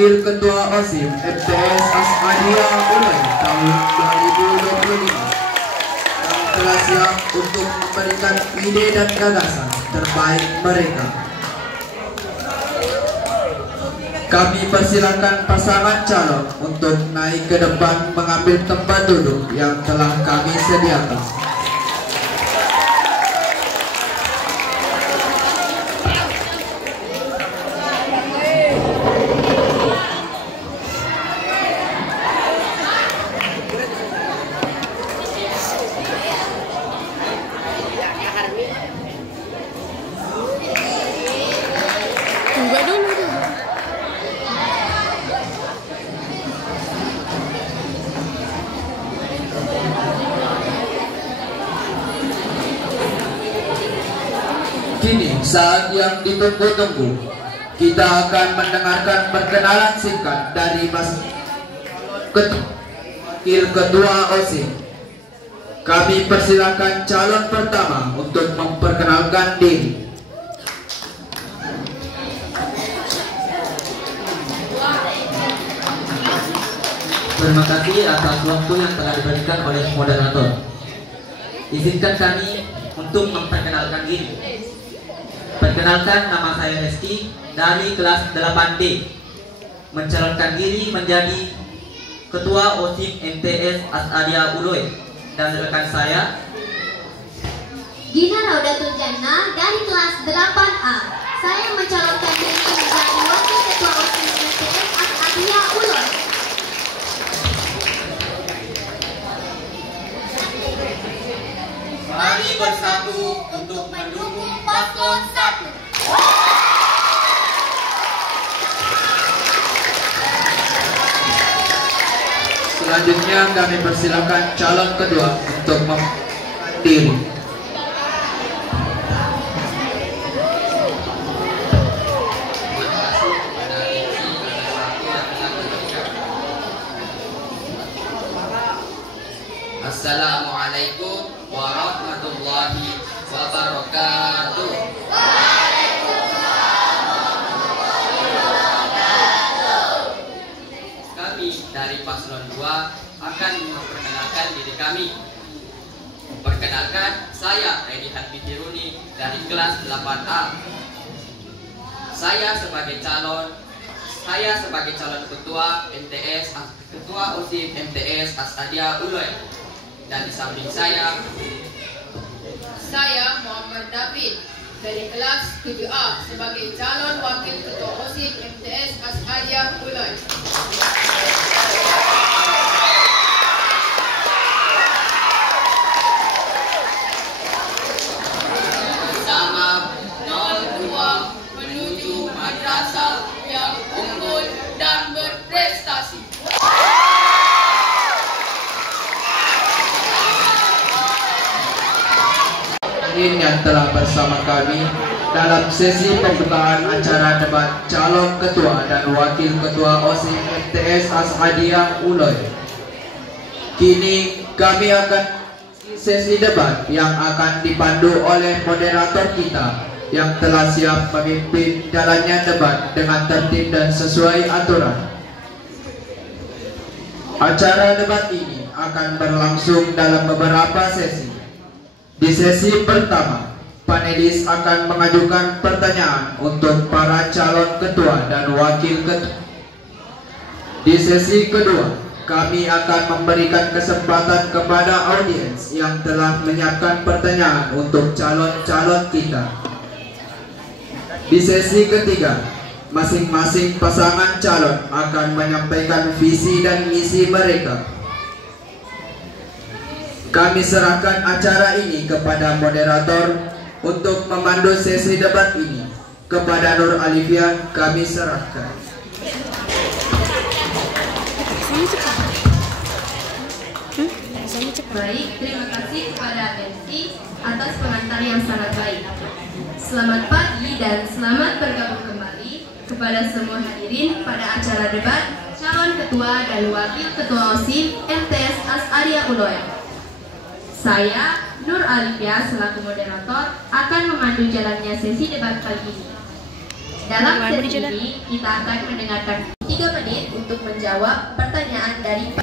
Wakil Ketua OSIM MTS Asmadia Ulay tahun 2025 yang telah siap untuk memberikan ide dan gagasan terbaik mereka. Kami persilakan pasangan calon untuk naik ke depan mengambil tempat duduk yang telah kami sediakan. Kini saat yang ditunggu-tunggu, kita akan mendengarkan perkenalan singkat dari Wakil Ketua OSIM. Kami persilakan calon pertama untuk memperkenalkan diri. Terima kasih atas waktu yang telah diberikan oleh moderator. Izinkan kami untuk memperkenalkan diri. Perkenalkan, nama saya Reski dari kelas 8D. Mencalonkan diri menjadi Ketua OSIM MTS Asmadia Ulay. Dan rekan saya Gina Raudatul Jannah dari kelas 8A. Saya mencalonkan diri menjadi Wakil Ketua OSIM MTS Asmadia Ulay. Mari bersatu untuk mendukung paslon 1. Selanjutnya kami persilakan calon kedua untuk memperkenalkan diri. Assalamualaikum warahmatullahi wabarakatuh. Kami dari paslon 2 akan memperkenalkan diri kami. Memperkenalkan, saya Edi Hadbithiruni dari kelas 8A. Saya sebagai calon ketua MTS, ketua OSIM MTS Asmadia Ulay. Dan di samping saya Muhammad David dari kelas 7A sebagai calon wakil ketua OSIM MTS Asmadia Ulay. bersama 02 menuju madrasah yang unggul dan berprestasi. Yang telah bersama kami dalam sesi pembukaan acara debat calon ketua dan wakil ketua OSIM MTS Asmadia Ulay. Kini kami akan sesi debat yang akan dipandu oleh moderator kita yang telah siap memimpin jalannya debat dengan tertib dan sesuai aturan. Acara debat ini akan berlangsung dalam beberapa sesi. Di sesi pertama, panelis akan mengajukan pertanyaan untuk para calon ketua dan wakil ketua. Di sesi kedua, kami akan memberikan kesempatan kepada audiens yang telah menyiapkan pertanyaan untuk calon-calon kita. Di sesi ketiga, masing-masing pasangan calon akan menyampaikan visi dan misi mereka. Kami serahkan acara ini kepada moderator untuk memandu sesi debat ini. Kepada Nur Alifia kami serahkan. Baik, terima kasih kepada MC atas pengantar yang sangat baik. Selamat pagi dan selamat bergabung kembali kepada semua hadirin pada acara debat calon ketua dan wakil ketua OSIM MTS Asmadia Ulay. Saya, Nur Alifia, selaku moderator, akan memandu jalannya sesi debat kali ini. Dalam sesi ini, kita akan mendengarkan kritik 3 menit untuk menjawab pertanyaan dari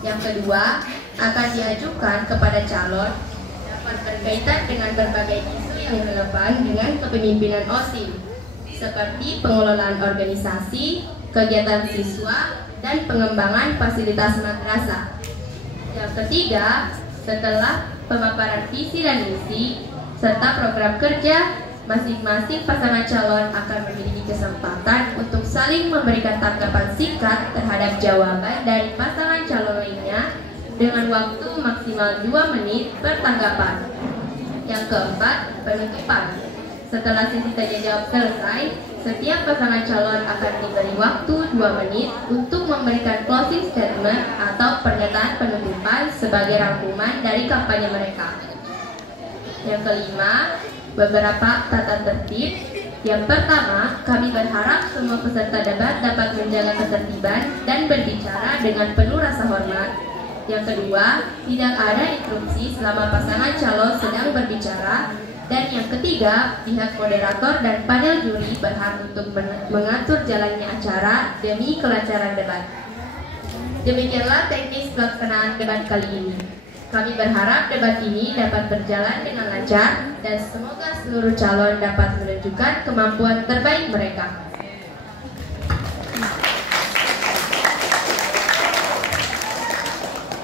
yang kedua akan diajukan kepada calon dapat berkaitan dengan berbagai isu yang relevan dengan kepemimpinan OSIM seperti pengelolaan organisasi, kegiatan siswa, dan pengembangan fasilitas madrasah. Yang ketiga, setelah pemaparan visi dan misi serta program kerja, masing-masing pasangan calon akan memiliki kesempatan untuk saling memberikan tanggapan singkat terhadap jawaban dari pasangan calon lainnya dengan waktu maksimal 2 menit per tanggapan. Yang keempat, penutupan. Setelah sesi tanya jawab selesai, setiap pasangan calon akan diberi waktu 2 menit untuk memberikan closing statement atau pernyataan penutupan sebagai rangkuman dari kampanye mereka. Yang kelima, beberapa tata tertib. Yang pertama, kami berharap semua peserta debat dapat menjaga ketertiban dan berbicara dengan penuh rasa hormat. Yang kedua, tidak ada interupsi selama pasangan calon sedang berbicara. Dan yang ketiga, pihak moderator dan panel juri berhak untuk mengatur jalannya acara demi kelancaran debat. Demikianlah teknis pelaksanaan debat kali ini. Kami berharap debat ini dapat berjalan dengan lancar dan semoga seluruh calon dapat menunjukkan kemampuan terbaik mereka.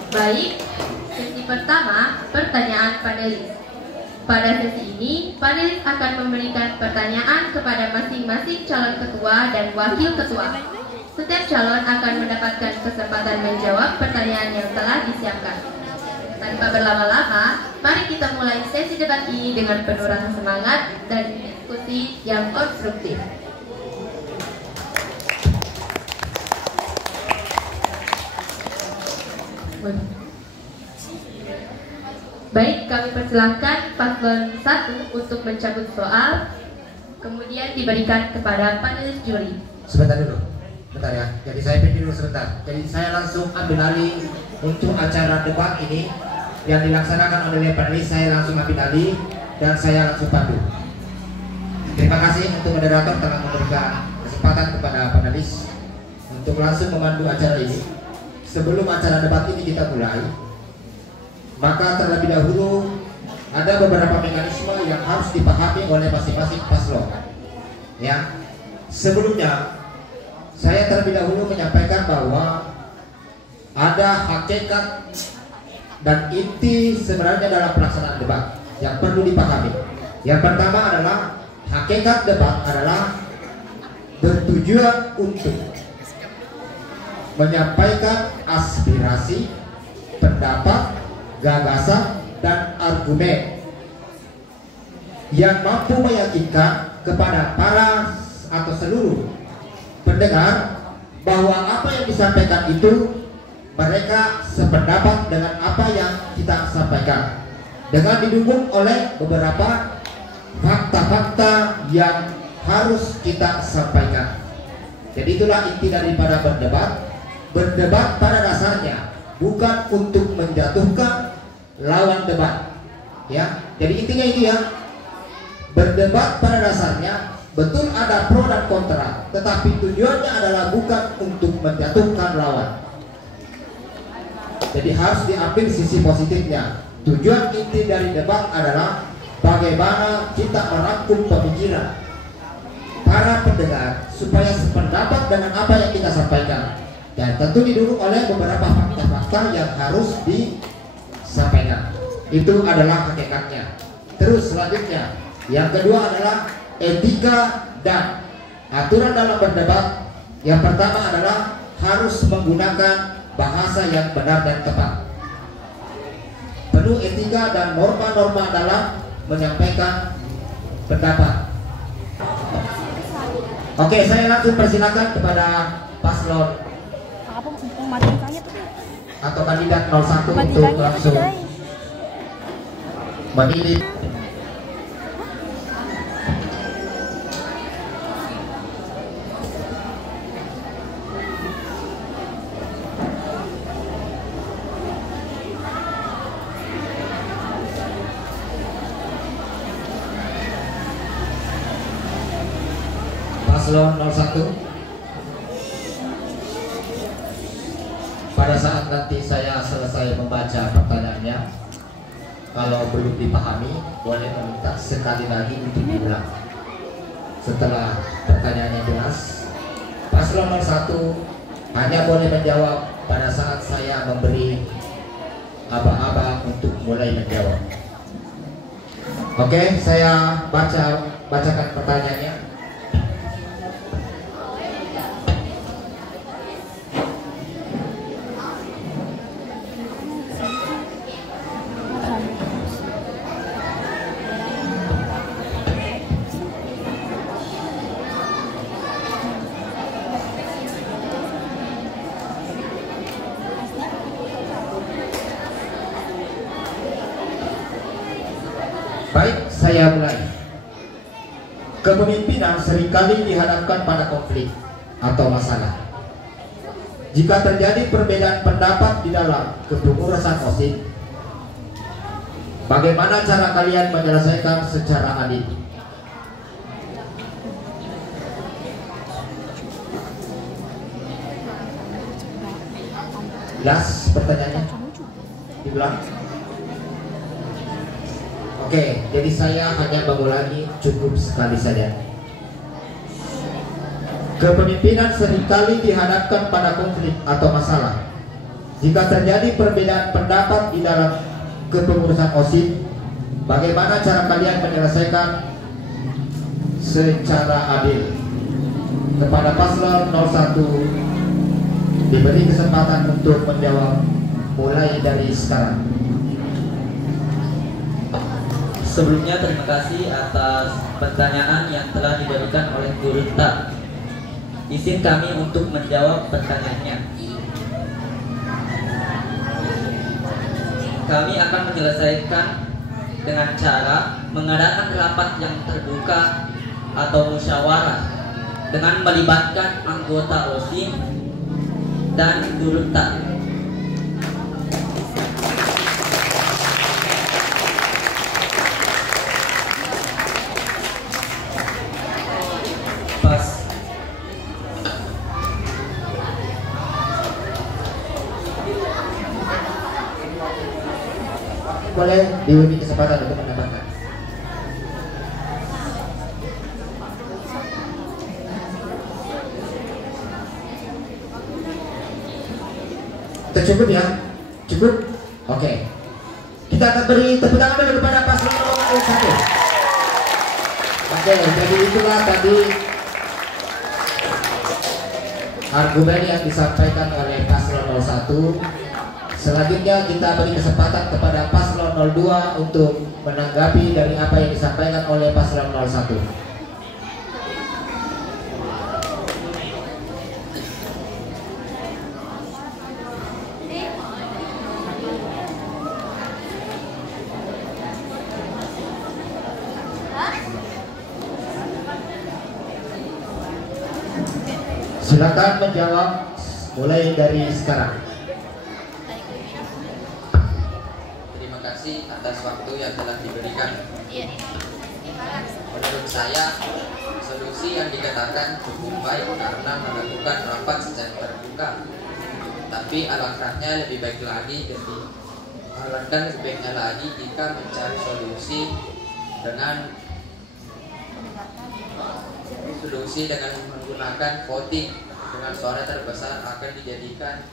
Baik, sesi pertama, pertanyaan panelis. Pada sesi ini, panelis akan memberikan pertanyaan kepada masing-masing calon ketua dan wakil ketua. Setiap calon akan mendapatkan kesempatan menjawab pertanyaan yang telah disiapkan. Tanpa berlama-lama, mari kita mulai sesi debat ini dengan penuh rasa semangat dan diskusi yang konstruktif. Baik, kami persilahkan paslon 1 untuk mencabut soal, kemudian diberikan kepada panelis juri. Sebentar dulu, bentar ya. Jadi saya pikir dulu sebentar. Jadi saya langsung ambil alih untuk acara debat ini yang dilaksanakan oleh panelis. Saya langsung ambil alih dan saya langsung pandu. Terima kasih untuk moderator telah memberikan kesempatan kepada panelis untuk langsung memandu acara ini. Sebelum acara debat ini kita mulai, maka terlebih dahulu ada beberapa mekanisme yang harus dipahami oleh masing-masing paslon. Ya, sebelumnya saya terlebih dahulu menyampaikan bahwa ada hakikat dan inti sebenarnya dalam pelaksanaan debat yang perlu dipahami. Yang pertama adalah hakikat debat adalah bertujuan untuk menyampaikan aspirasi, pendapat, gagasan dan argumen yang mampu meyakinkan kepada para atau seluruh pendengar bahwa apa yang disampaikan itu mereka sependapat dengan apa yang kita sampaikan, dengan didukung oleh beberapa fakta-fakta yang harus kita sampaikan. Jadi itulah inti daripada berdebat. Berdebat pada dasarnya bukan untuk menjatuhkan lawan debat, ya. Jadi intinya itu ya. Berdebat pada dasarnya betul ada pro dan kontra, tetapi tujuannya adalah bukan untuk menjatuhkan lawan. Jadi harus diambil sisi positifnya. Tujuan inti dari debat adalah bagaimana kita merangkum pemikiran para pendengar supaya sependapat dengan apa yang kita sampaikan. Dan tentu didukung oleh beberapa fakta-fakta yang harus disampaikan. Itu adalah hakikatnya. Terus selanjutnya, yang kedua adalah etika dan aturan dalam berdebat. Yang pertama adalah harus menggunakan bahasa yang benar dan tepat. Penuh etika dan norma-norma dalam menyampaikan pendapat. Oke, saya langsung persilakan kepada paslon atau kandidat 01 untuk langsung memilih. Paslon 01. nanti saya selesai membaca pertanyaannya, kalau belum dipahami boleh meminta sekali lagi untuk diulang. Setelah pertanyaannya jelas, paslon 01 hanya boleh menjawab pada saat saya memberi aba-aba untuk mulai menjawab. Oke, saya bacakan pertanyaannya. Baik, saya mulai. Kepemimpinan seringkali dihadapkan pada konflik atau masalah. Jika terjadi perbedaan pendapat di dalam kepengurusan OSIS, bagaimana cara kalian menyelesaikan secara adil? Jelas pertanyaannya? Diulang? Oke, jadi saya hanya mengulangi, cukup sekali saja. Kepemimpinan seringkali dihadapkan pada konflik atau masalah. Jika terjadi perbedaan pendapat di dalam kepengurusan OSIS, bagaimana cara kalian menyelesaikan secara adil? Kepada paslon 01 diberi kesempatan untuk menjawab mulai dari sekarang. Sebelumnya terima kasih atas pertanyaan yang telah diberikan oleh Guru Ta. Izin kami untuk menjawab pertanyaannya. Kami akan menyelesaikan dengan cara mengadakan rapat yang terbuka atau musyawarah dengan melibatkan anggota OSIS dan Guru Ta. Boleh diberi kesempatan untuk mendapatkan. Cukup ya? Cukup? Oke. Kita akan beri tepuk tangan dulu kepada paslon nomor 1. Oke, jadi itulah tadi argumen yang disampaikan oleh paslon 01. Selanjutnya kita beri kesempatan kepada paslon 02 untuk menanggapi dari apa yang disampaikan oleh paslon 01. Silakan menjawab mulai dari sekarang. Atas waktu yang telah diberikan. Menurut saya, solusi yang dikatakan cukup baik karena melakukan rapat secara terbuka. Tapi alangkahnya lebih baik lagi sebaiknya lagi jika mencari solusi dengan menggunakan voting dengan suara terbesar akan dijadikan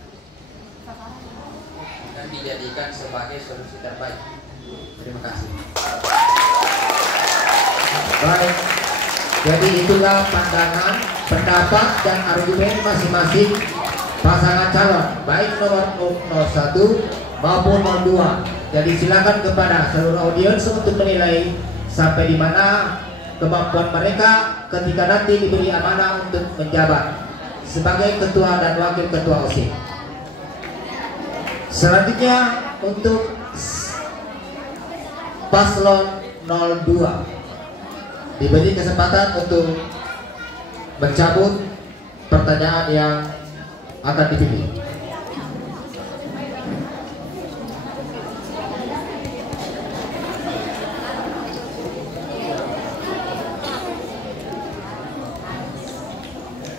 sebagai solusi terbaik. Terima kasih. Baik, jadi itulah pandangan, pendapat dan argumen masing-masing pasangan calon, baik nomor 01 maupun 02. Jadi silakan kepada seluruh audiens untuk menilai sampai di mana kemampuan mereka ketika nanti diberi amanah untuk menjabat sebagai ketua dan wakil ketua OSIS. Selanjutnya untuk paslon 02 diberi kesempatan untuk mencabut pertanyaan yang akan dipilih.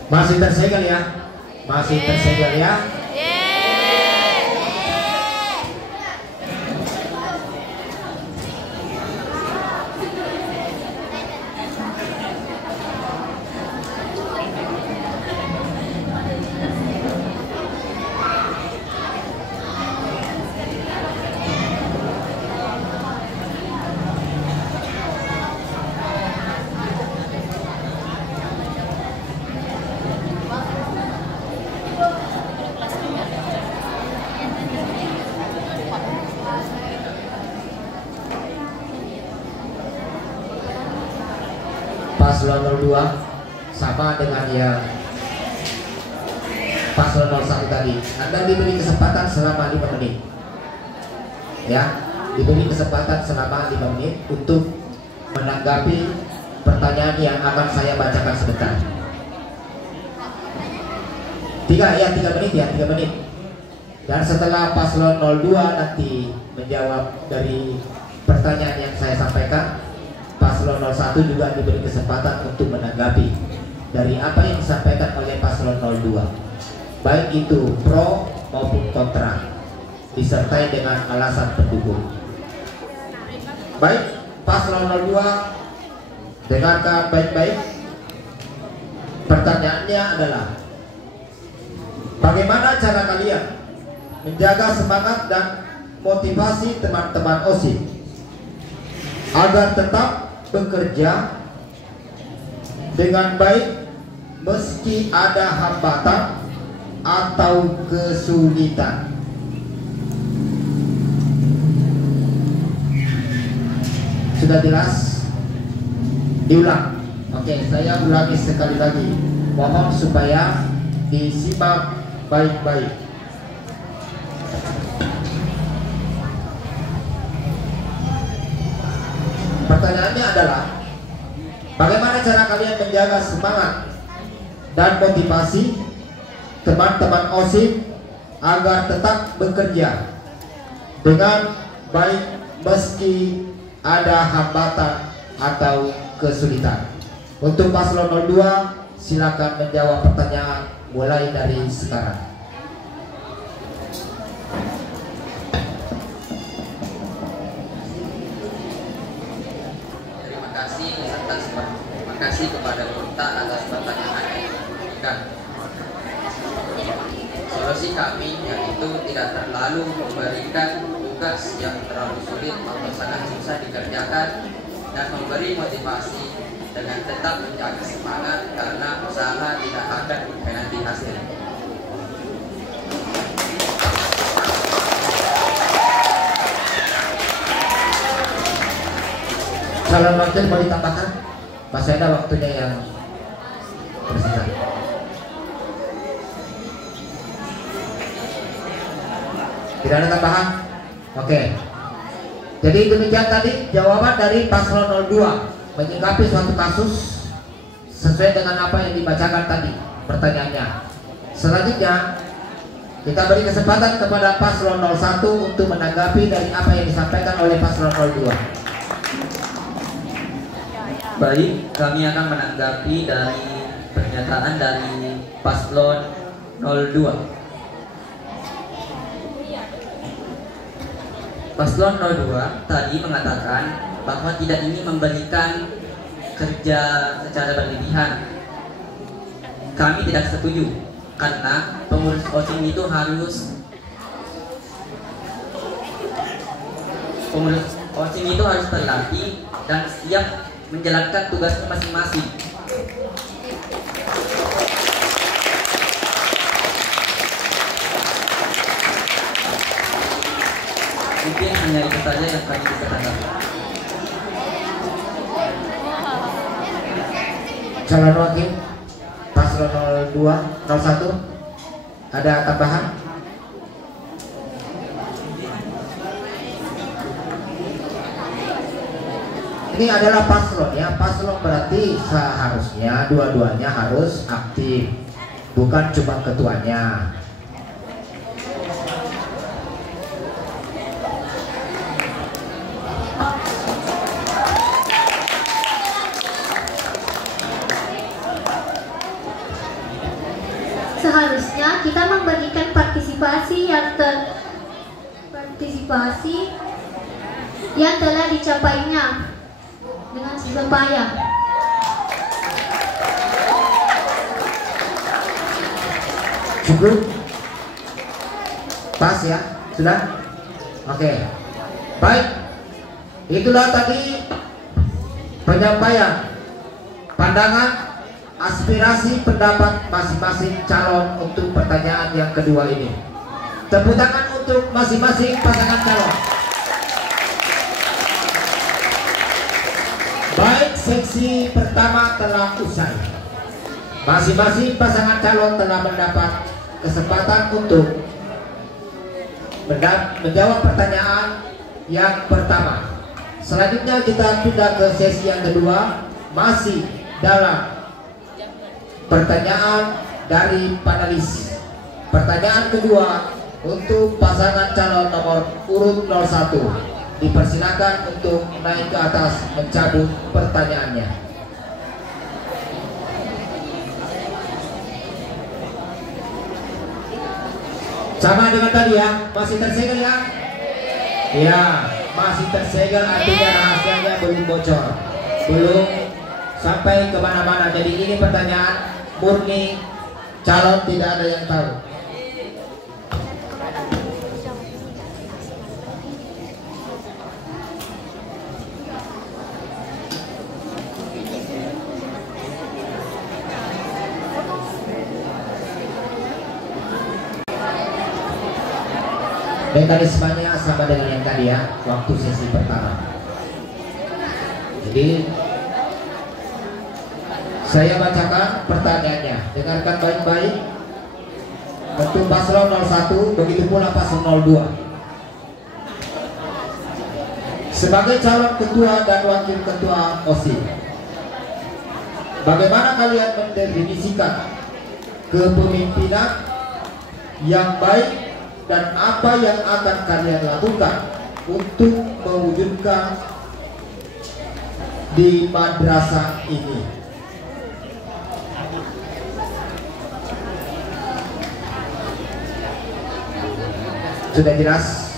Masih tersegel ya? Masih tersegel ya? paslon 02 sama dengan yang paslon 01 tadi. Anda diberi kesempatan selama 5 menit. Ya, diberi kesempatan selama 5 menit untuk menanggapi pertanyaan yang akan saya bacakan sebentar. 3 menit ya, 3 menit. Dan setelah paslon 02 nanti menjawab dari pertanyaan yang saya sampaikan, paslon 01 juga diberi kesempatan untuk menanggapi dari apa yang disampaikan oleh paslon 02, baik itu pro maupun kontra, disertai dengan alasan pendukung. Baik, paslon 02, dengarkan baik-baik. Pertanyaannya adalah, bagaimana cara kalian menjaga semangat dan motivasi teman-teman OSIS agar tetap bekerja dengan baik meski ada hambatan atau kesulitan? Sudah jelas? Diulang. Oke, saya ulangi sekali lagi. Mohon supaya disimak baik-baik. Pertanyaannya adalah, bagaimana cara kalian menjaga semangat dan motivasi teman-teman OSIS agar tetap bekerja dengan baik meski ada hambatan atau kesulitan? Untuk paslon 02, silakan menjawab pertanyaan mulai dari sekarang. Terima kasih kepada peserta atas pertanyaan yang diberikan. Solusi kami yaitu tidak terlalu memberikan tugas yang terlalu sulit atau sangat susah dikerjakan, dan memberi motivasi dengan tetap menjaga semangat karena usaha tidak akan mengkhianati hasil. Calon wakil mau ditambahkan? Masih ada waktunya yang tersisa. Tidak ada tambahan? Oke. Jadi demikian tadi jawaban dari paslon 02 menyikapi suatu kasus sesuai dengan apa yang dibacakan tadi pertanyaannya. Selanjutnya kita beri kesempatan kepada paslon 01 untuk menanggapi dari apa yang disampaikan oleh paslon 02. Baik, kami akan menanggapi dari pernyataan dari paslon 02. Paslon 02 tadi mengatakan bahwa tidak ingin memberikan kerja secara berlebihan. Kami tidak setuju karena pengurus OSIS itu harus terlatih dan siap menjalankan tugasnya masing-masing. Mungkin hanya itu saja yang kami bisa tanggapi. Calon wakil paslon 01 ada tambahan? Ini adalah paslon ya. Paslon berarti seharusnya dua-duanya harus aktif, bukan cuma ketuanya. Seharusnya kita memberikan partisipasi yang telah dicapainya dengan susah payah. Cukup? Pas ya? Sudah? Oke. Baik. Itulah tadi penyampaian pandangan, aspirasi, pendapat masing-masing calon untuk pertanyaan yang kedua ini. Tepuk tangan untuk masing-masing pasangan calon. Baik. seksi pertama telah usai. Masing-masing pasangan calon telah mendapat kesempatan untuk menjawab pertanyaan yang pertama. Selanjutnya kita pindah ke sesi yang kedua, masih dalam pertanyaan dari panelis. Pertanyaan kedua untuk pasangan calon nomor urut 01. Dipersilakan untuk naik ke atas mencabut pertanyaannya. Sama dengan tadi ya, masih tersegel ya? Ya, masih tersegel, artinya rahasianya belum bocor, belum sampai kemana-mana. Jadi ini pertanyaan murni calon, tidak ada yang tahu. Mekanismenya sama dengan yang tadi ya, waktu sesi pertama. Jadi saya bacakan pertanyaannya, dengarkan baik-baik. Untuk paslon 01, begitu pula paslon 02. Sebagai calon ketua dan wakil ketua OSIS, bagaimana kalian mendefinisikan kepemimpinan yang baik dan apa yang akan kalian lakukan untuk mewujudkan di madrasah ini? Sudah jelas?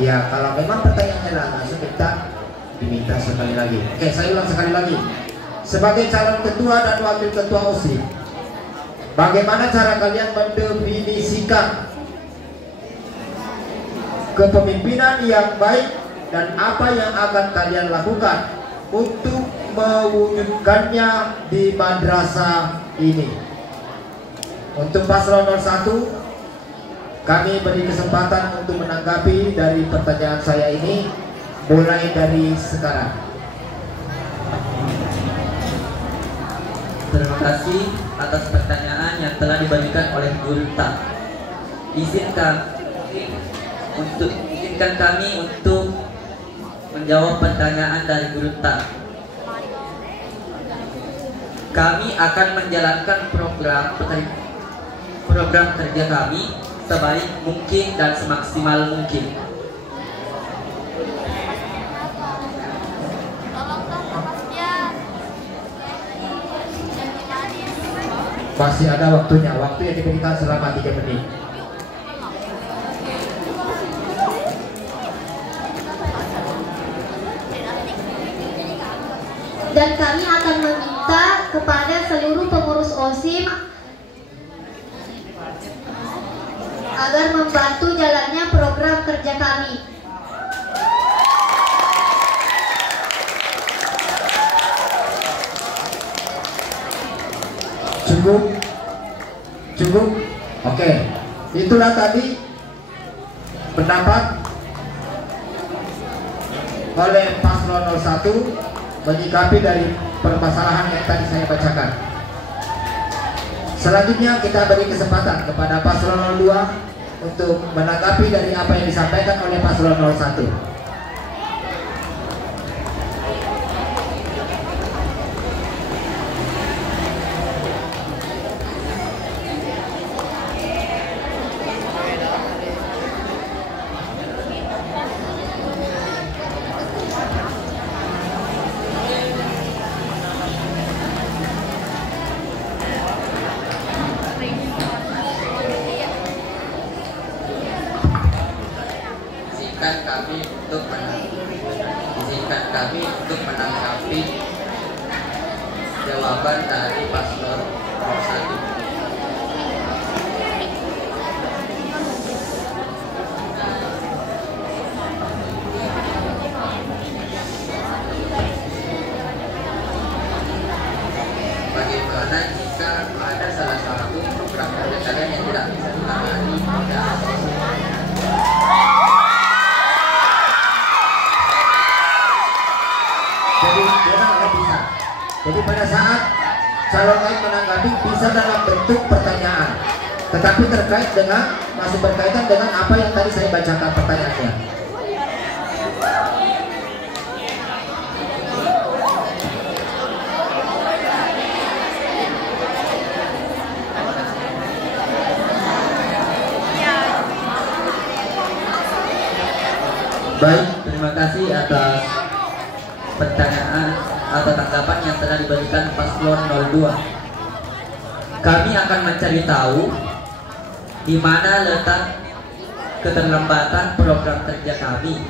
Ya, kalau memang pertanyaannya langsung kita diminta sekali lagi. Oke, saya ulang sekali lagi. Sebagai calon ketua dan wakil ketua OSIS, bagaimana cara kalian mendefinisikan kepemimpinan yang baik dan apa yang akan kalian lakukan untuk mewujudkannya di madrasah ini? Untuk paslon 01, kami beri kesempatan untuk menanggapi dari pertanyaan saya ini mulai dari sekarang. Terima kasih atas pertanyaan yang telah diberikan oleh Guru Tak. Izinkan kami untuk menjawab pertanyaan dari Guru Tak. Kami akan menjalankan program kerja kami sebaik mungkin dan semaksimal mungkin. Masih ada waktunya, waktu yang diberikan selama 3 menit. Dan kami akan meminta kepada seluruh pengurus OSIS agar membantu jalannya program kerja kami. Cukup. Oke. Itulah tadi pendapat oleh paslon 01 menyikapi dari permasalahan yang tadi saya bacakan. Selanjutnya kita beri kesempatan kepada paslon 02 untuk menanggapi dari apa yang disampaikan oleh paslon 01. Izinkan kami untuk menanggapi jawaban dari paslon 01. Bagaimana jika ada salah satu program kerja kalian yang tidak bisa ditangani pada saat calon lain menanggapi bisa dalam bentuk pertanyaan, tetapi masih berkaitan dengan apa yang tadi saya bacakan pertanyaannya. Baik, terima kasih atas pertanyaan atau tanggapan yang telah diberikan paslon 02. Kami akan mencari tahu di mana letak keterlambatan program kerja kami.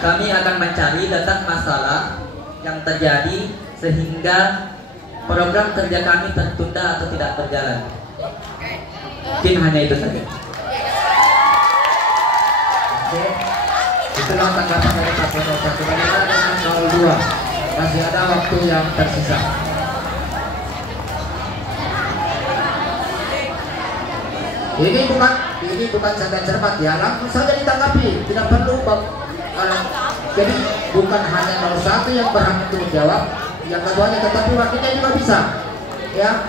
Kami akan mencari letak masalah yang terjadi sehingga program kerja kami tertunda atau tidak berjalan. Mungkin hanya itu saja. Oke, itulah tanggapan dari paslon 01. Bagaimana dengan 02? Masih ada waktu yang tersisa. Ini bukan sangat cermat ya, langsung saja ditanggapi, tidak perlu jadi bukan hanya 01 yang berhak untuk menjawab, yang keduanya, tetapi wakilnya juga bisa ya.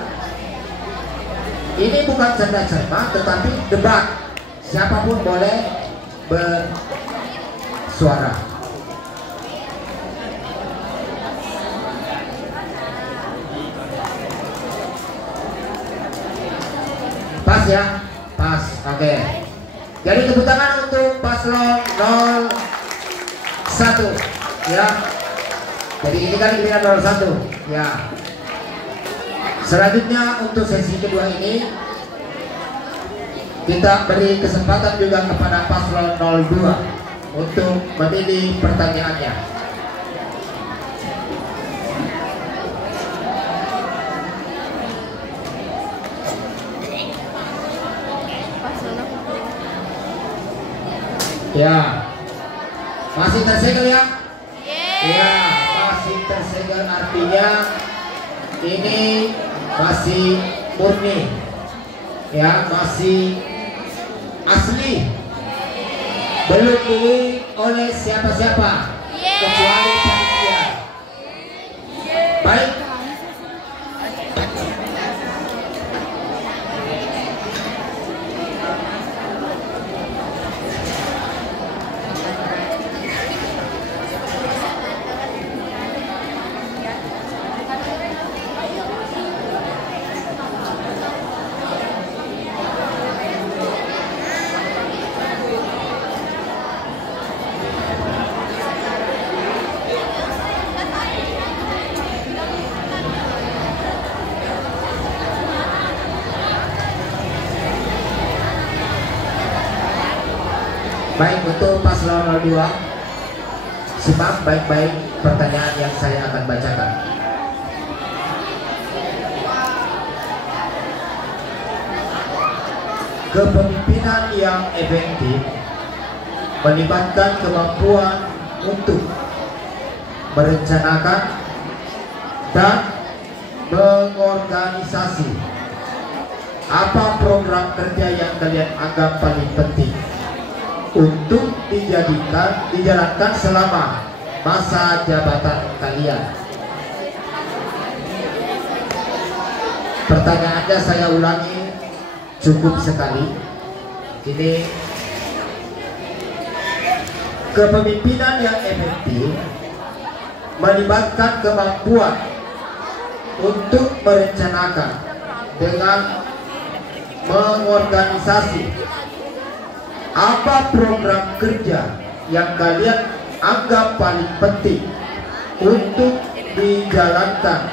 Ini bukan cerdas cermat tetapi debat, siapapun boleh bersuara. Pas ya, pas, oke. Jadi tepuk tangan untuk paslon 01 ya. Jadi ini kan giliran 01 ya. Selanjutnya untuk sesi kedua ini kita beri kesempatan juga kepada paslon 02 untuk memilih pertanyaannya. Ya, masih tersegel ya? Ya, masih tersegel, artinya ini masih murni ya, masih asli, belum dibeli oleh siapa-siapa kecuali panitia. Baik, baik untuk paslon 02, simak baik-baik pertanyaan yang saya akan bacakan. Kepemimpinan yang efektif melibatkan kemampuan untuk merencanakan dan mengorganisasi. Apa program kerja yang kalian anggap paling penting untuk dijalankan selama masa jabatan kalian? Pertanyaannya saya ulangi cukup sekali. Ini kepemimpinan yang efektif melibatkan kemampuan untuk merencanakan dengan mengorganisasi. Apa program kerja yang kalian anggap paling penting untuk dijalankan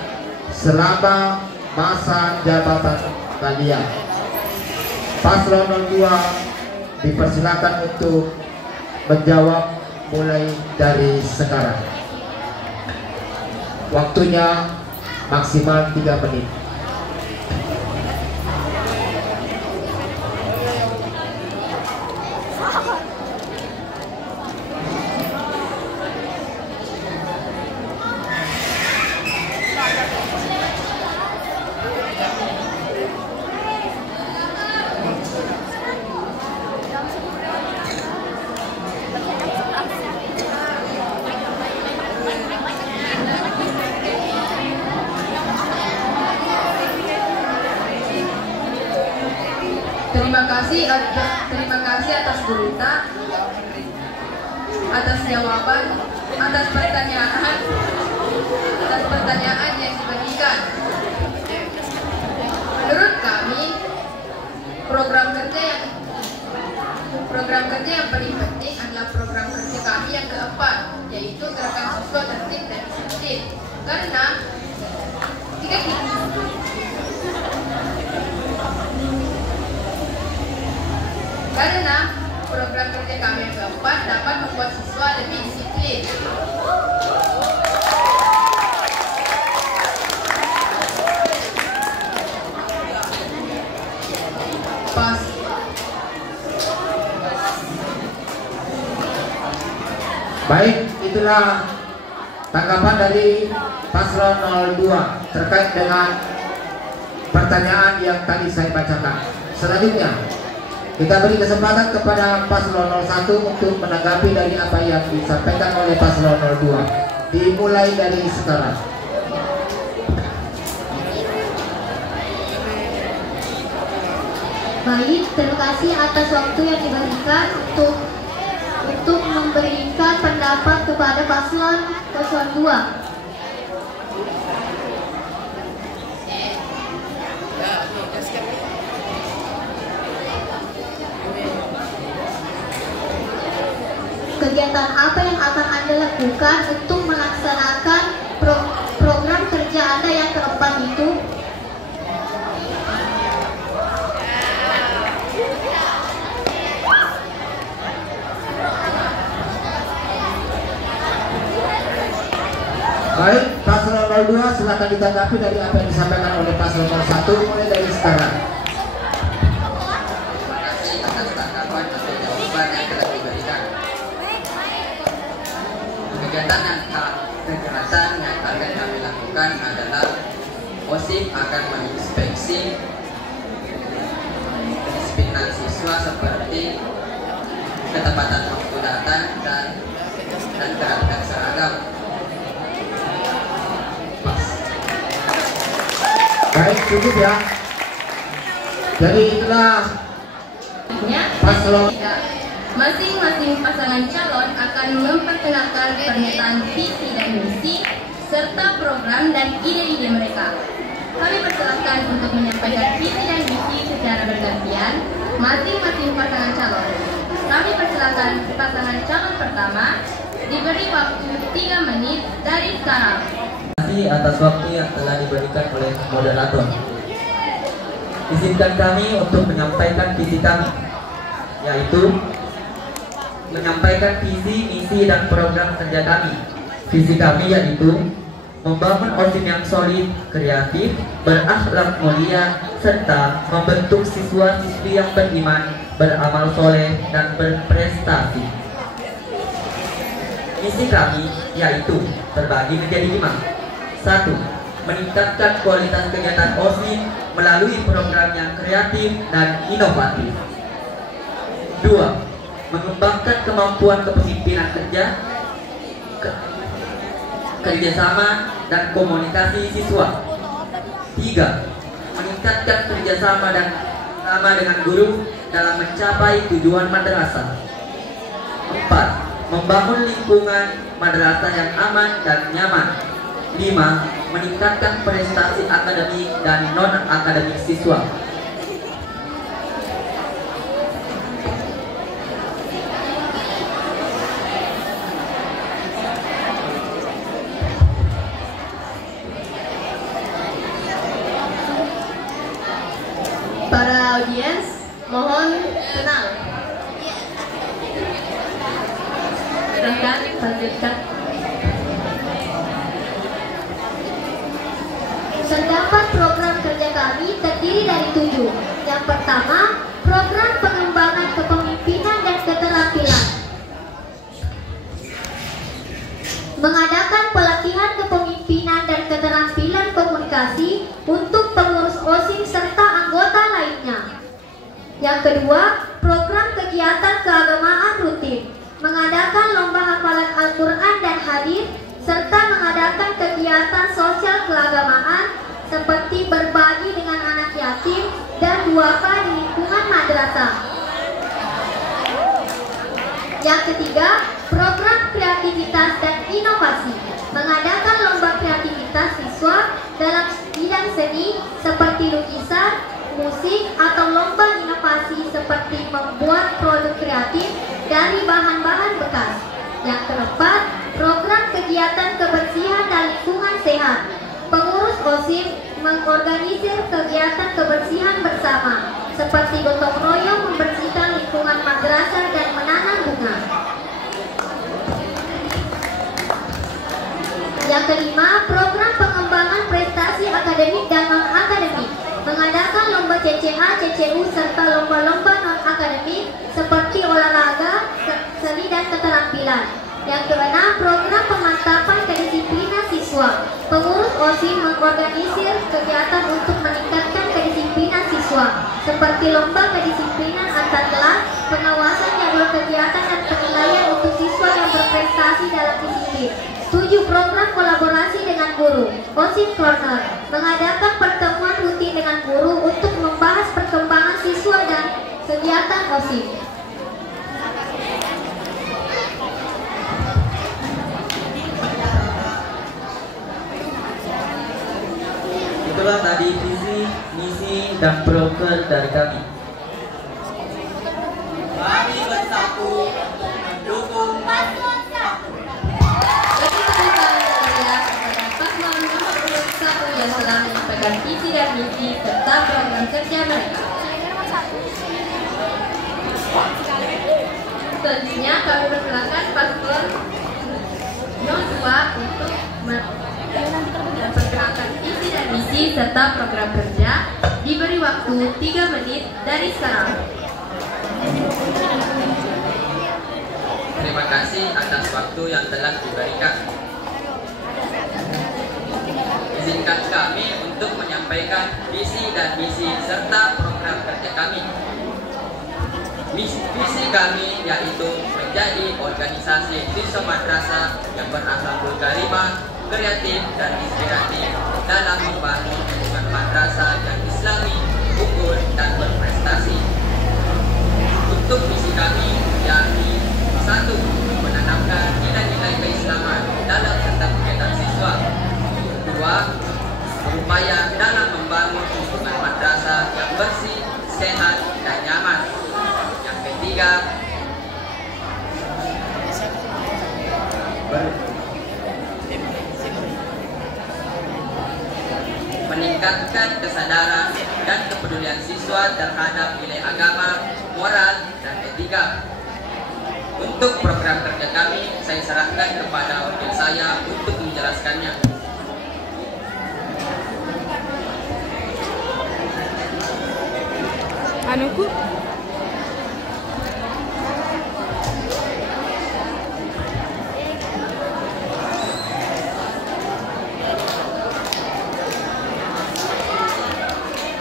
selama masa jabatan kalian? Paslon 02 dipersilakan untuk menjawab mulai dari sekarang. Waktunya maksimal 3 menit. berterima kasih atas berita, atas jawaban, atas pertanyaan yang diberikan. Menurut kami, program kerja yang paling penting adalah program kerja kami yang keempat, yaitu gerakan siswa tertib dan disiplin. Karena program kerja kami yang keempat dapat membuat siswa lebih disiplin. Baik, itulah tanggapan dari paslon 02 terkait dengan pertanyaan yang tadi saya bacakan. Selanjutnya, kita beri kesempatan kepada paslon 01 untuk menanggapi dari apa yang disampaikan oleh paslon 02. Dimulai dari sekarang. Baik, terima kasih atas waktu yang diberikan untuk memberikan pendapat kepada paslon 02. Kegiatan apa yang akan Anda lakukan untuk melaksanakan program kerja Anda yang keempat itu? Baik, paslon 02 silakan ditanggapi dari apa yang disampaikan oleh paslon 01 mulai dari sekarang. Terima kasih atas tanggapan atau jawaban yang telah diberikan. Kegiatan yang akan kami lakukan adalah OSIP akan menginspeksi kedisiplinan siswa seperti ketepatan waktu datang dan kerapian seragam. Baik, cukup ya. Jadi itulah paslon. Masing-masing pasangan calon akan memperkenalkan pernyataan visi dan misi serta program dan ide-ide mereka. Kami persilakan untuk menyampaikan visi dan misi secara bergantian masing-masing pasangan calon. Kami persilakan pasangan calon pertama diberi waktu 3 menit dari sekarang. Terima kasih atas waktu yang telah diberikan oleh moderator. Izinkan kami untuk menyampaikan visi kami, yaitu menyampaikan visi, misi, dan program kerja kami. Visi kami yaitu membangun OSIP yang solid, kreatif, berakhlak mulia, serta membentuk siswa-siswi yang beriman, beramal soleh, dan berprestasi. Misi kami yaitu terbagi menjadi 5. 1. Meningkatkan kualitas kegiatan OSIP melalui program yang kreatif dan inovatif. 2. Mengembangkan kemampuan kepemimpinan kerjasama dan komunikasi siswa. 3. Meningkatkan kerjasama dengan guru dalam mencapai tujuan madrasah. 4. Membangun lingkungan madrasah yang aman dan nyaman. 5. Meningkatkan prestasi akademik dan non-akademik siswa. Para audiens, mohon tenang. Rekan, lanjutkan. Terdapat program kerja kami terdiri dari 7. Yang pertama, program pengembangan kepemimpinan dan keterampilan. Mengadakan pelatihan kepemimpinan dan keterampilan komunikasi untuk pengurus OSIP serta anggota lainnya. Yang kedua, program kegiatan keagamaan rutin. Mengadakan lomba hafalan Al-Quran dan hadis serta mengadakan kegiatan sosial keagamaan seperti berbagi dengan anak yatim dan duafa di lingkungan madrasah. Yang ketiga, program kreativitas dan inovasi, mengadakan lomba kreativitas siswa dalam bidang seni seperti lukisan, musik, atau lomba inovasi seperti membuat produk kreatif dari bahan-bahan bekas. Yang keempat, program kegiatan kebersihan dan lingkungan sehat. Pengurus OSIM mengorganisir kegiatan kebersihan bersama, seperti gotong royong membersihkan lingkungan madrasah dan menanam bunga. Yang kelima, program pengembangan prestasi akademik dan non-akademik, mengadakan lomba CCA, CCU, serta lomba-lomba non-akademik seperti olahraga, seni, dan keterampilan. Yang keenam, program pemantapan kedisiplinan siswa. Pengurus OSIM mengorganisir kegiatan untuk meningkatkan kedisiplinan siswa, seperti lomba kedisiplinan antar kelas, pengawasan jadwal kegiatan, dan penilaian untuk siswa yang berprestasi dalam disiplin. 7. Program kolaborasi dengan guru. OSIM Corner mengadakan pertemuan rutin dengan guru untuk membahas perkembangan siswa dan kegiatan OSIM. Itulah tadi visi, misi, dan program dari kami. Mari bersatu untuk mendukung Paslon 1. Bagi paslon nomor 1 yang telah menyampaikan visi dan misi serta program kerja mereka. Selanjutnya kami persilakan paslon 02 untuk memperkenalkan visi dan misi serta program kerja. Diberi waktu 3 menit dari sekarang. Terima kasih atas waktu yang telah diberikan. Izinkan kami untuk menyampaikan visi dan misi serta program kerja kami. Visi kami yaitu menjadi organisasi siswa madrasah yang berakhlakul karimah, kreatif, dan inspiratif dalam membangun lingkungan madrasah yang islami, unggul, dan berprestasi. Untuk misi kami yakni 1. Menanamkan nilai-nilai keislaman dalam setiap kegiatan siswa. 2. Berupaya dalam membangun lingkungan madrasah yang bersih, sehat, dan nyaman. Yang ketiga, meningkatkan kesadaran dan kepedulian siswa terhadap nilai agama, moral, dan etika. Untuk program kerja kami, saya serahkan kepada wakil saya untuk menjelaskannya. Anuku.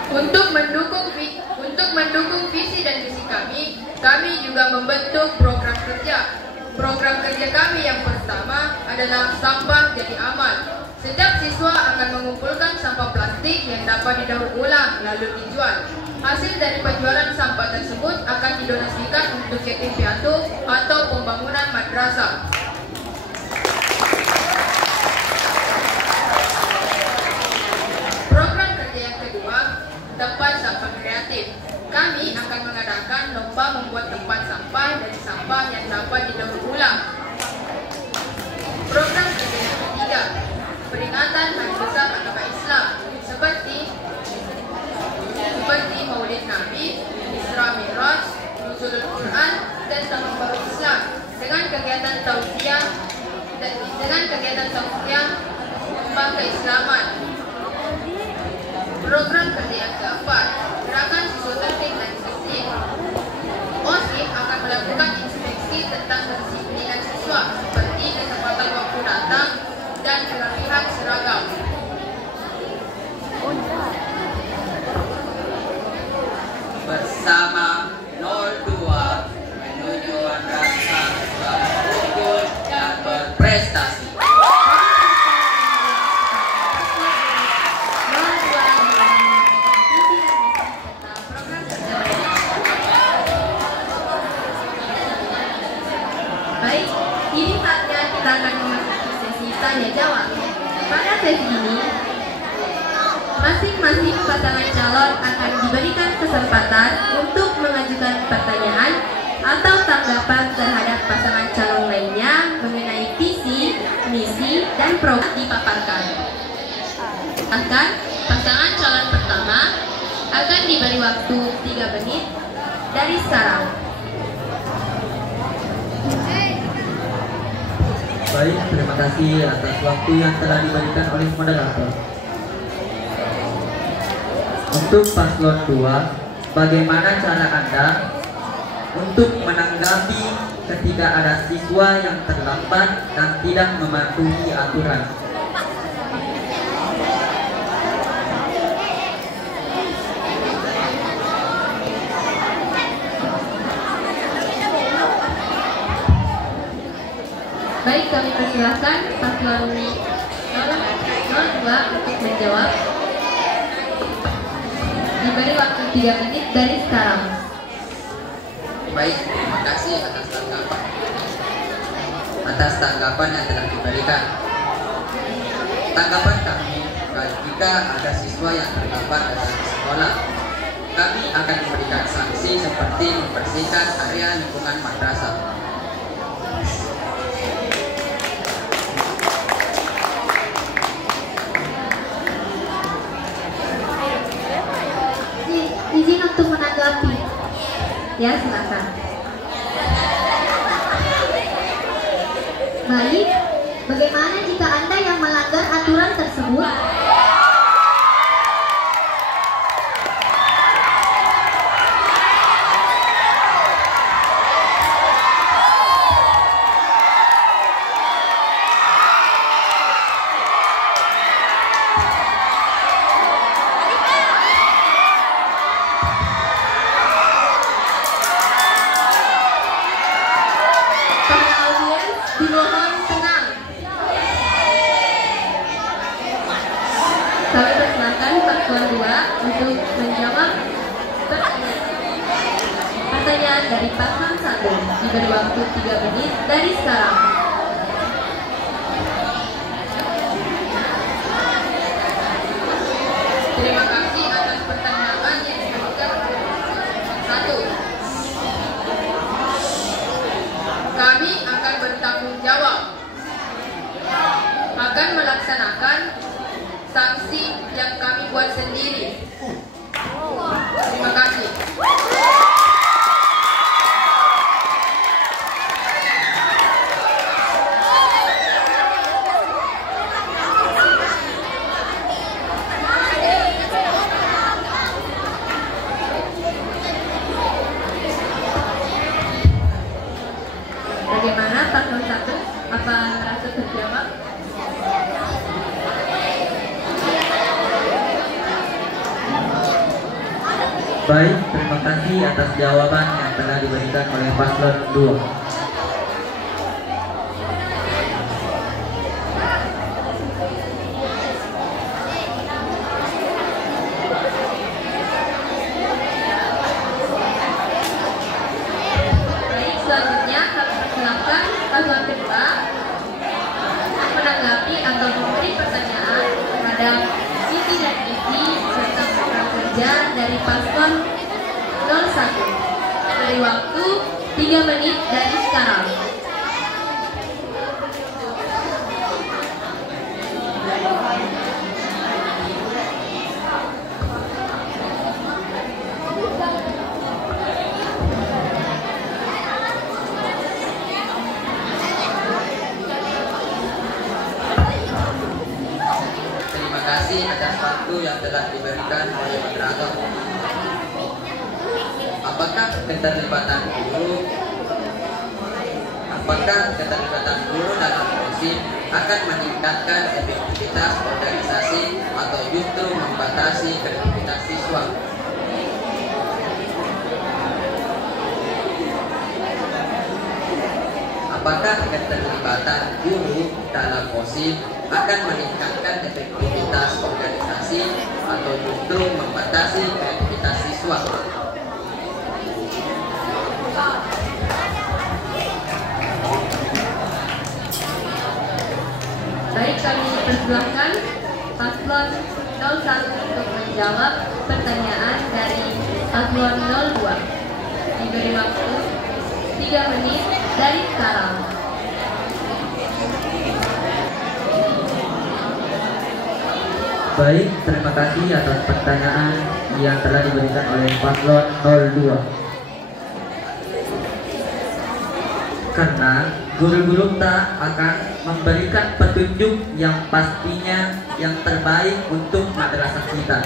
Untuk mendukung visi dan misi kami juga membentuk program kerja. Program kerja kami yang pertama adalah sampah jadi amal. Setiap siswa akan mengumpulkan sampah plastik yang dapat didaur ulang lalu dijual. Hasil dari penjualan sampah tersebut akan didonasikan untuk yatim piatu atau pembangunan madrasah. Program kerja yang kedua, tempat sampah kreatif. Kami akan mengadakan lomba membuat tempat sampah dari sampah yang dapat didaur ulang. Program kerja yang ketiga, peringatan hari besar agama Islam seperti Maulid Nabi, Isra Mi'raj, Nuzulul Quran, dan Tahun Baru Islam dengan kegiatan tausiah lomba keislaman. Program kerja yang keempat, gerakan siswa tertib dan disiplin. OSIM akan melakukan inspeksi tentang kedisiplinan siswa seperti ketepatan waktu datang dan kerapihan seragam. Bersama 02 menuju madrasah yang unggul dan berprestasi. Kini saatnya kita akan memasuki sesi tanya jawab. Pada sesi ini, masing-masing pasangan calon akan diberikan kesempatan untuk mengajukan pertanyaan atau tanggapan terhadap pasangan calon lainnya mengenai visi, misi, dan program dipaparkan. Bahkan, pasangan calon pertama akan diberi waktu 3 menit dari sekarang. Baik, terima kasih atas waktu yang telah diberikan oleh moderator. Untuk paslon 2, bagaimana cara Anda untuk menanggapi ketika ada siswa yang terlambat dan tidak mematuhi aturan? Baik, kami persilahkan paslon 02 untuk menjawab. Diberi waktu 3 menit dari sekarang. Baik, terima kasih atas tanggapan yang telah diberikan. Tanggapan kami, jika ada siswa yang terlambat datang ke sekolah, kami akan memberikan sanksi seperti membersihkan area lingkungan madrasah. Izin untuk menanggapi. Ya, silakan. Baik, bagaimana jika Anda yang melanggar aturan tersebut? Dimohon tenang. Kami persilakan paslon 2 untuk menjawab pertanyaan dari paslon 1. Diberi waktu 3 menit dari sekarang. Terima kasih atas pertanyaan yang diberikan oleh paslon 1. Kami akan bertanggung jawab, akan melaksanakan sanksi yang kami buat sendiri. Terima kasih. Bagaimana paslon 1? Apa merasa terjawab? Baik, terima kasih atas jawaban yang telah diberikan oleh paslon 2. Baik, selanjutnya kami persilakan paslon kedua menanggapi atau memberi pertanyaan terhadap visi dan misi serta program kerja dari paslon 01. Dari waktu 3 menit dari sekarang. Terima kasih atas waktu yang telah diberikan oleh moderator. Apakah keterlibatan guru dalam proses akan meningkatkan efektivitas organisasi atau justru membatasi kreativitas siswa? Apakah keterlibatan guru dalam OSIS akan meningkatkan efektivitas organisasi atau justru membatasi kreativitas siswa? persilahkan paslon 01 untuk menjawab pertanyaan dari paslon 02. Diberi waktu 3 menit dari sekarang. Baik, terima kasih atas pertanyaan yang telah diberikan oleh paslon 02. Karena guru-guru tak akan memberikan petunjuk yang pastinya yang terbaik untuk madrasah kita.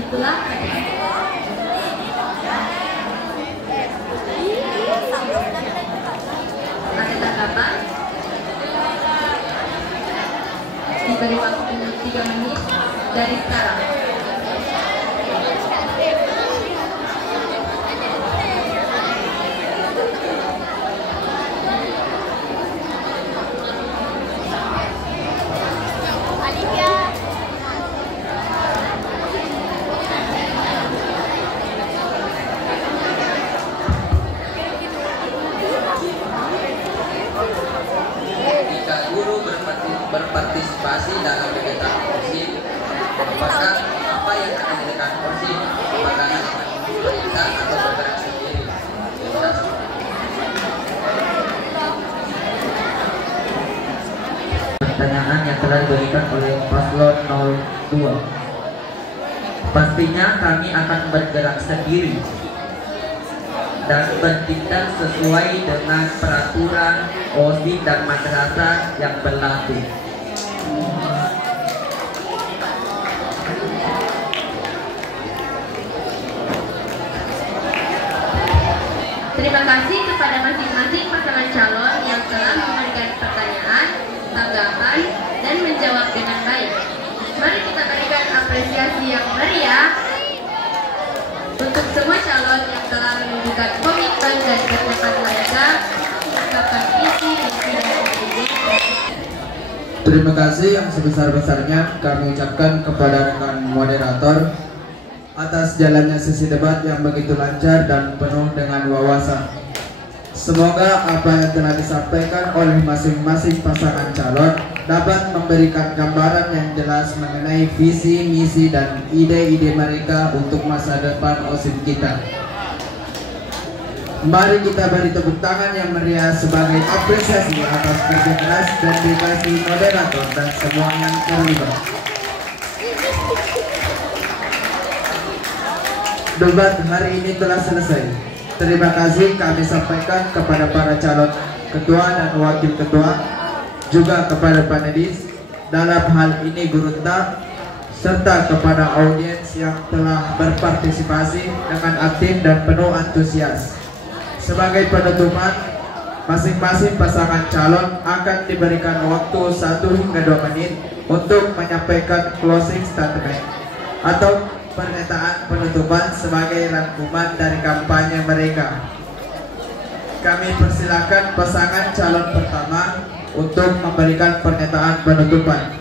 Itulah ada tanggapan. Diberi waktu 3 menit dari sekarang. Jika guru berpartisipasi dalam kegiatan kursi, apakah apa yang akan dilakukan kursi? Apakah akan berperintah atau bergerak sendiri? Pertanyaan yang telah diberikan oleh paslon 02. Pastinya kami akan bergerak sendiri dan bertindak sesuai dengan peraturan OSIS dan madrasah yang berlaku. Terima kasih kepada masing-masing pasangan calon yang telah memberikan pertanyaan, tanggapan, dan menjawab dengan baik. Mari kita berikan apresiasi yang meriah untuk semua calon yang telah menunjukkan komitmen dan kesiapan mereka mengungkapkan visi, misi, dan ide. Terima kasih yang sebesar-besarnya kami ucapkan kepada rekan moderator atas jalannya sesi debat yang begitu lancar dan penuh dengan wawasan. Semoga apa yang telah disampaikan oleh masing-masing pasangan calon dapat memberikan gambaran yang jelas mengenai visi, misi, dan ide-ide mereka untuk masa depan OSIS kita. Mari kita beri tepuk tangan yang meriah sebagai apresiasi atas kerja keras dan dedikasi moderator dan semua yang terlibat. Debat hari ini telah selesai. Terima kasih kami sampaikan kepada para calon ketua dan wakil ketua, juga kepada panelis, dalam hal ini guru tetap, serta kepada audiens yang telah berpartisipasi dengan aktif dan penuh antusias. Sebagai penutupan, masing-masing pasangan calon akan diberikan waktu 1 hingga 2 menit untuk menyampaikan closing statement atau pernyataan penutupan sebagai rangkuman dari kampanye mereka. Kami persilakan pasangan calon pertama untuk memberikan pernyataan penutupan.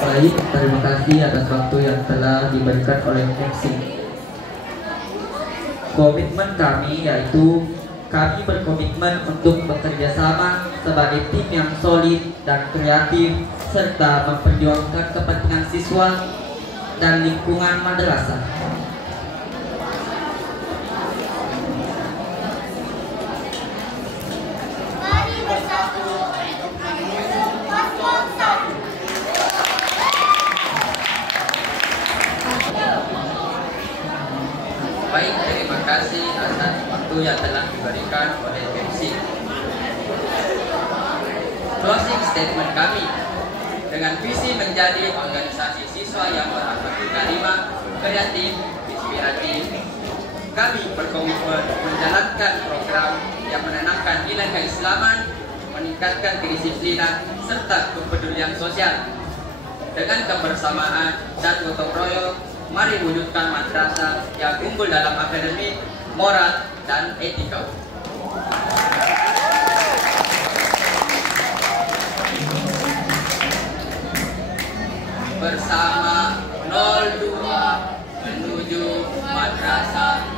Baik, terima kasih atas waktu yang telah diberikan oleh MC. Komitmen kami yaitu kami berkomitmen untuk bekerja sama sebagai tim yang solid dan kreatif serta memperjuangkan kepentingan siswa dan lingkungan madrasah. Mari bersatu untuk mengusung paslon 1. Baik, terima kasih atas waktu yang telah diberikan oleh MC. Closing statement kami, dengan visi menjadi organisasi siswa yang berakhlak karimah, kreatif, inspiratif, kami berkomitmen menjalankan program yang menanamkan nilai keislaman, meningkatkan kedisiplinan serta kepedulian sosial. Dengan kebersamaan dan gotong royong, Mari wujudkan madrasah yang unggul dalam akademik, moral, dan etika. Bersama 02 menuju madrasah